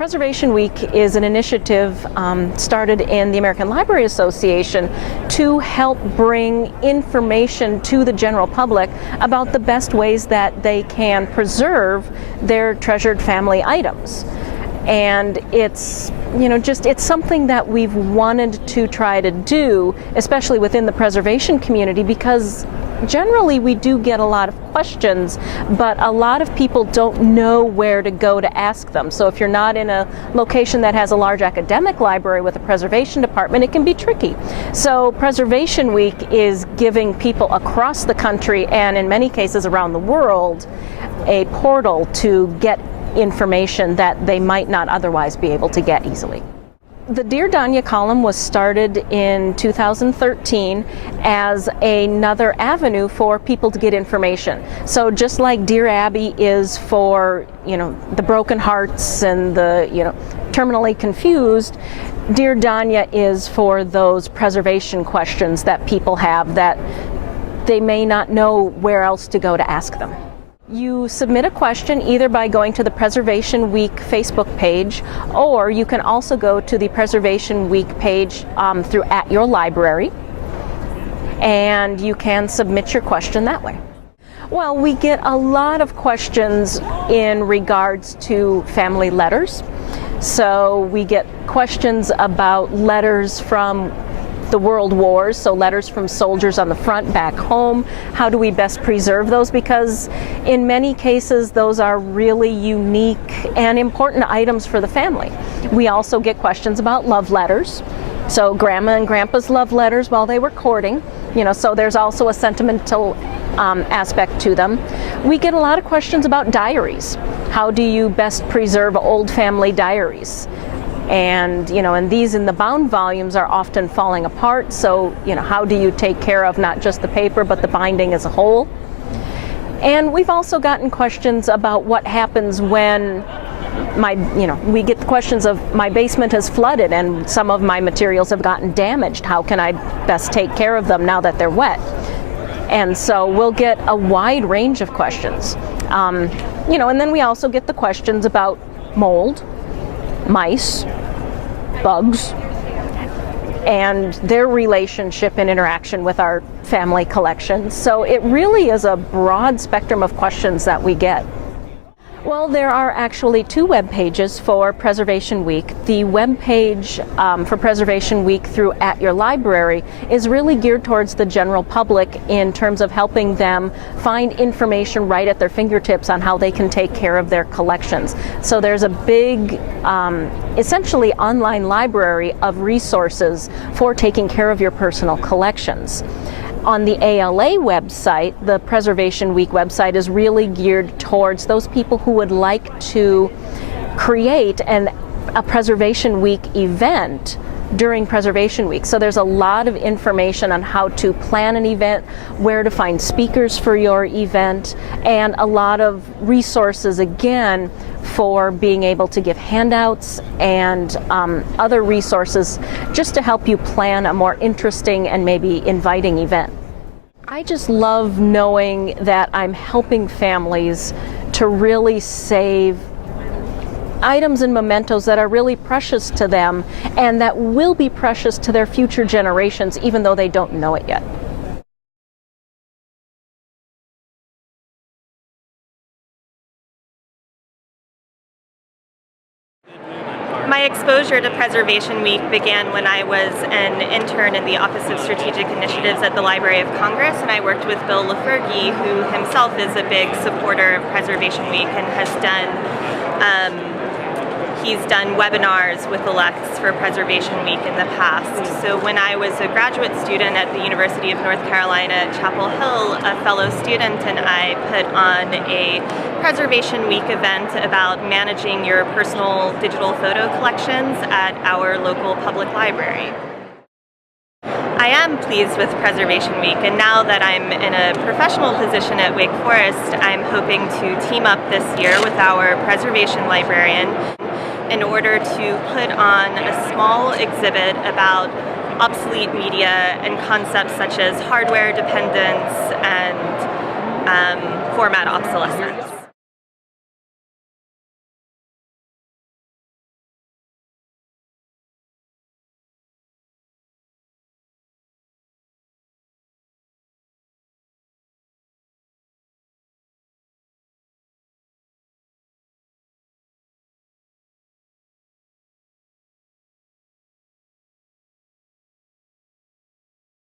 Preservation Week is an initiative started in the American Library Association to help bring information to the general public about the best ways that they can preserve their treasured family items. And it's, it's something that we've wanted to try to do, especially within the preservation community, because generally we do get a lot of questions, but a lot of people don't know where to go to ask them. So if you're not in a location that has a large academic library with a preservation department, it can be tricky. So Preservation Week is giving people across the country, and in many cases around the world, a portal to get information that they might not otherwise be able to get easily. The Dear Donia column was started in 2013 as another avenue for people to get information. So just like Dear Abby is for, the broken hearts and the, terminally confused, Dear Donia is for those preservation questions that people have that they may not know where else to go to ask them. You submit a question either by going to the Preservation Week Facebook page, or you can also go to the Preservation Week page through @yourlibrary, and you can submit your question that way. Well, we get a lot of questions in regards to family letters. So we get questions about letters from the World Wars, so letters from soldiers on the front back home. How do we best preserve those? Because in many cases those are really unique and important items for the family. We also get questions about love letters. So Grandma and Grandpa's love letters while they were courting, so there's also a sentimental aspect to them. We get a lot of questions about diaries. How do you best preserve old family diaries? And and these in the bound volumes are often falling apart, so how do you take care of not just the paper but the binding as a whole? And we've also gotten questions about what happens when we get the questions of my basement has flooded and some of my materials have gotten damaged. How can I best take care of them now that they're wet? And so we'll get a wide range of questions. And then we also get the questions about mold, mice, bugs, and their relationship and interaction with our family collections. So it really is a broad spectrum of questions that we get. Well, there are actually two web pages for Preservation Week. The web page for Preservation Week through @yourlibrary is really geared towards the general public in terms of helping them find information right at their fingertips on how they can take care of their collections. So there's a big, essentially online library of resources for taking care of your personal collections. On the ALA website, the Preservation Week website is really geared towards those people who would like to create a Preservation Week event during Preservation Week. So there's a lot of information on how to plan an event, where to find speakers for your event, and a lot of resources again for being able to give handouts and other resources just to help you plan a more interesting and maybe inviting event. I just love knowing that I'm helping families to really save items and mementos that are really precious to them and that will be precious to their future generations, even though they don't know it yet. My exposure to Preservation Week began when I was an intern in the Office of Strategic Initiatives at the Library of Congress, and I worked with Bill Lafergie, who himself is a big supporter of Preservation Week and has he's done webinars with elects for Preservation Week in the past. So when I was a graduate student at the University of North Carolina at Chapel Hill, a fellow student and I put on a Preservation Week event about managing your personal digital photo collections at our local public library. I am pleased with Preservation Week, and now that I'm in a professional position at Wake Forest, I'm hoping to team up this year with our preservation librarian in order to put on a small exhibit about obsolete media and concepts such as hardware dependence and format obsolescence.